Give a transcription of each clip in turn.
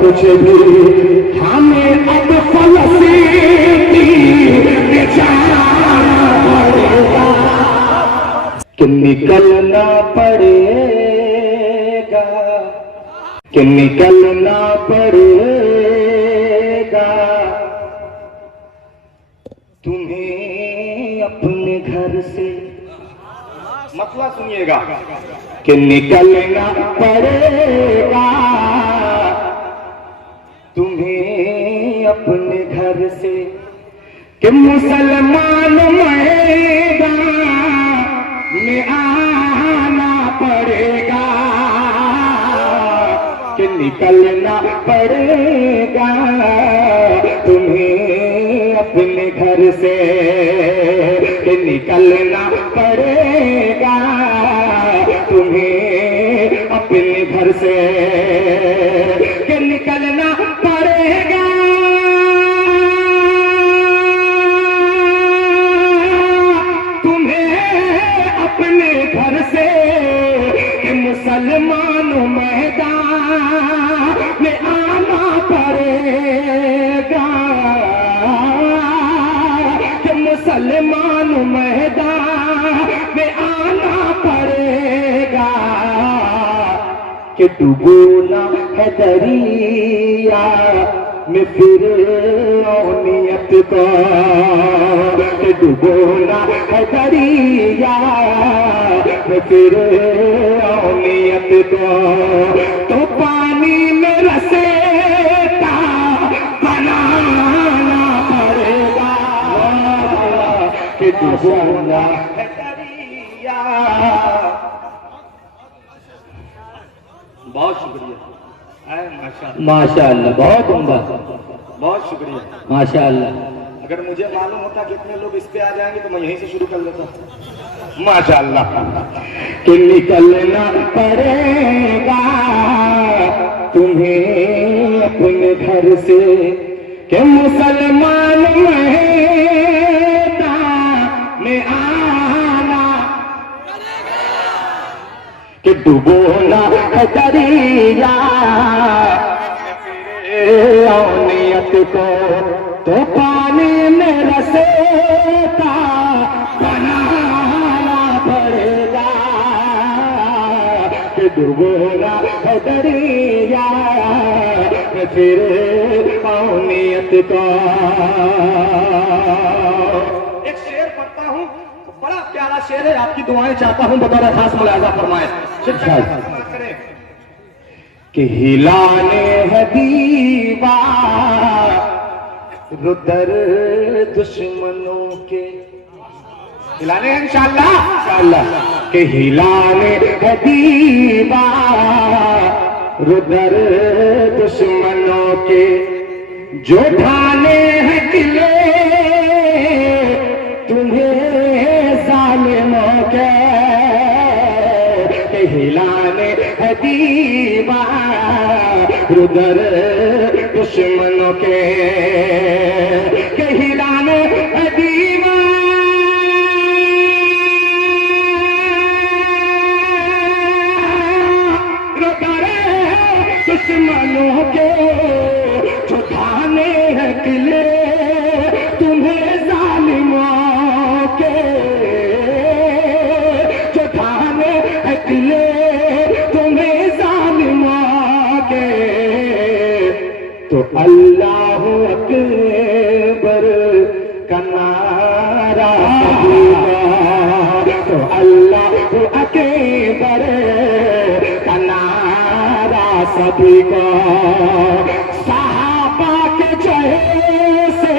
कुछ भी हमें अब फलस्तीन में जाना पड़ेगा कि निकलना पड़ेगा, कि निकलना पड़ेगा तुम्हें अपने घर से। मतलब सुनिएगा कि निकलना पड़ेगा तुम्हें अपने घर से, कि मुसलमान मैदान में आना पड़ेगा, कि निकलना पड़ेगा तुम्हें अपने घर से, कि निकलना पड़ेगा तुम्हें अपने घर से, कि निकलना पड़ेगा तुम्हें अपने घर से, कि मुसलमान मैदान में आना पड़ेगा, कि मुसलमान मैदान में आना पड़ेगा, कि डूबोना है दरिया में फिर नियत को, कि डूबोना है दरिया में फिर नियत को, तो पानी में रसेता बनाना पड़ेगा, कि डूबोना है दरिया। बहुत शुक्रिया, माशाअल्लाह, बहुत उम्दा, बहुत शुक्रिया, माशाअल्लाह। अगर मुझे मालूम होता कितने लोग इस पे आ जाएंगे तो मैं यहीं से शुरू कर लेता। माशाअल्लाह। कि निकलना पड़ेगा तुम्हें अपने घर से, कि मुसलमान मैदान में आना, कि डूबोना है दरिया नियत को, तो पानी में रसेता बनाना पड़ेगा, कि डूबोना है दरिया फिर नियत को। एक शेर पढ़ता हूँ, बड़ा प्यारा शेर है, आपकी दुआएं चाहता हूँ बतौर खास मुलाजा फरमाए। कि हिलाने है दीवार रुदर दुश्मनों के, हिलाने हैं इंशाअल्लाह, इंशाअल्लाह, कि हिलाने है दीवार रुदर दुश्मनों के, जो ढाने हैं किले तुम्हें जालिमों के, कि हिलाने है दीवार रुदर दुश्मनों के, कि हिलाने है दीवार रुदर दुश्मनों के, जो ढाने हैं किले तुम्हें जालिमों के, जो ढाने हैं किले तुम्हें जालिमों के, तो अल्लाह अकबर का नारा होगा, तो अल्लाह अकबर का नारा सभी को, सहाबा के जैसे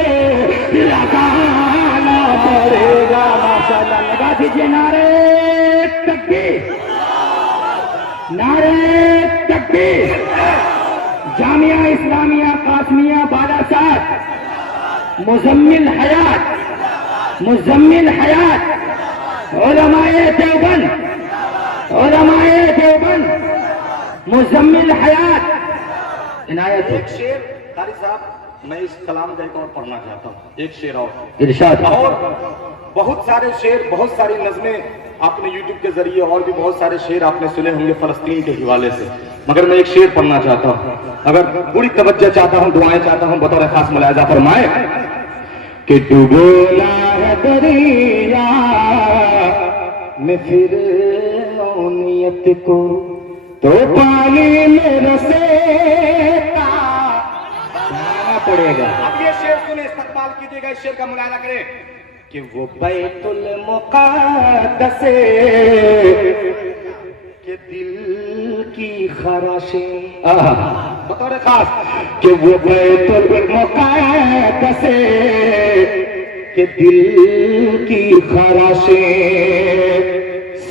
लगाना पड़ेगा। माशाअल्लाह, लगा दीजिए नारे तकबीर, नारे तकबीर। जामिया इस्लामिया कासमिया बालासार, मुजम्मिल हयात, मुजम्मिल हयात, उलमाए देवबंद, उलमाए देवबंद, मुजम्मिल हयात। इनायत। एक शेर कारी साहब, मैं इस कलाम का एक और पढ़ना चाहता हूँ, एक शेर और इरशाद। और बहुत सारे शेर, बहुत सारी नज़में आपने यूट्यूब के जरिए और भी बहुत सारे शेर आपने सुने होंगे फलस्तीन के हवाले से, मगर मैं एक शेर पढ़ना चाहता हूँ। अगर पूरी तवज्जो चाहता हूँ, दुआएं चाहता हूँ, बतौर खास मुलाहिजा फरमाए कि डुबोला है दरिया में फिर मौनियत को, तो पानी में रसेता पड़ेगा। अब ये शेर सुने, इस्तकबाल कीजिएगा, इस शेर का मुलाहिजा करें कि वो बैतुल मुक़द्दस के दिल की खराशें, बतौर खास कि वो बैतुल मुक़द्दस के दिल की खराशें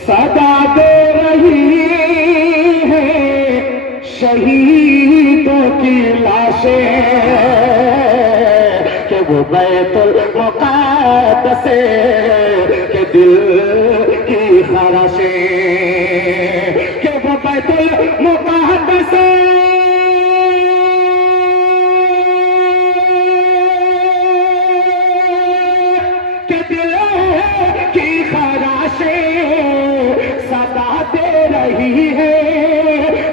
सदा दे रही है शहीदों की लाशें, कि वो बैतुल मुक़द्दस के दिल की खराशें, कि वो बैतुल मुक़द्दस के दिल की खराशें सदा दे रही है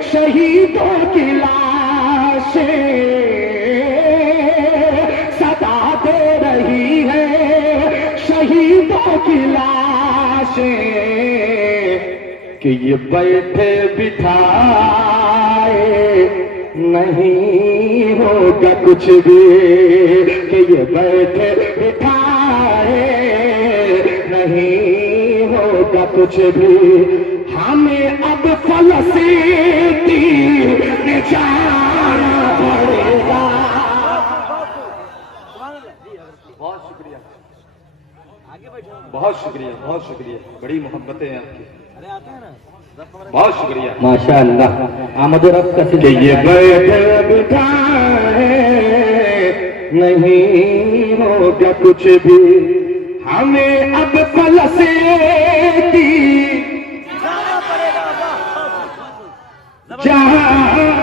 शहीदों की लाशें, सदा दे रही है शहीदों की लाशें, कि ये बैठे बिठाए नहीं होगा कुछ भी, कि ये बैठे बिठाए नहीं होगा कुछ भी, हमें अब फलस्तीन में जाना पड़ेगा। बहुत शुक्रिया, बहुत शुक्रिया, बहुत शुक्रिया, बड़ी मोहब्बतें हैं आपकी, बहुत शुक्रिया, माशाअल्लाह। आमद रब का सिले ये बैठे बिठाए नहीं होगा कुछ भी, हमें अब फलस्तीन जाना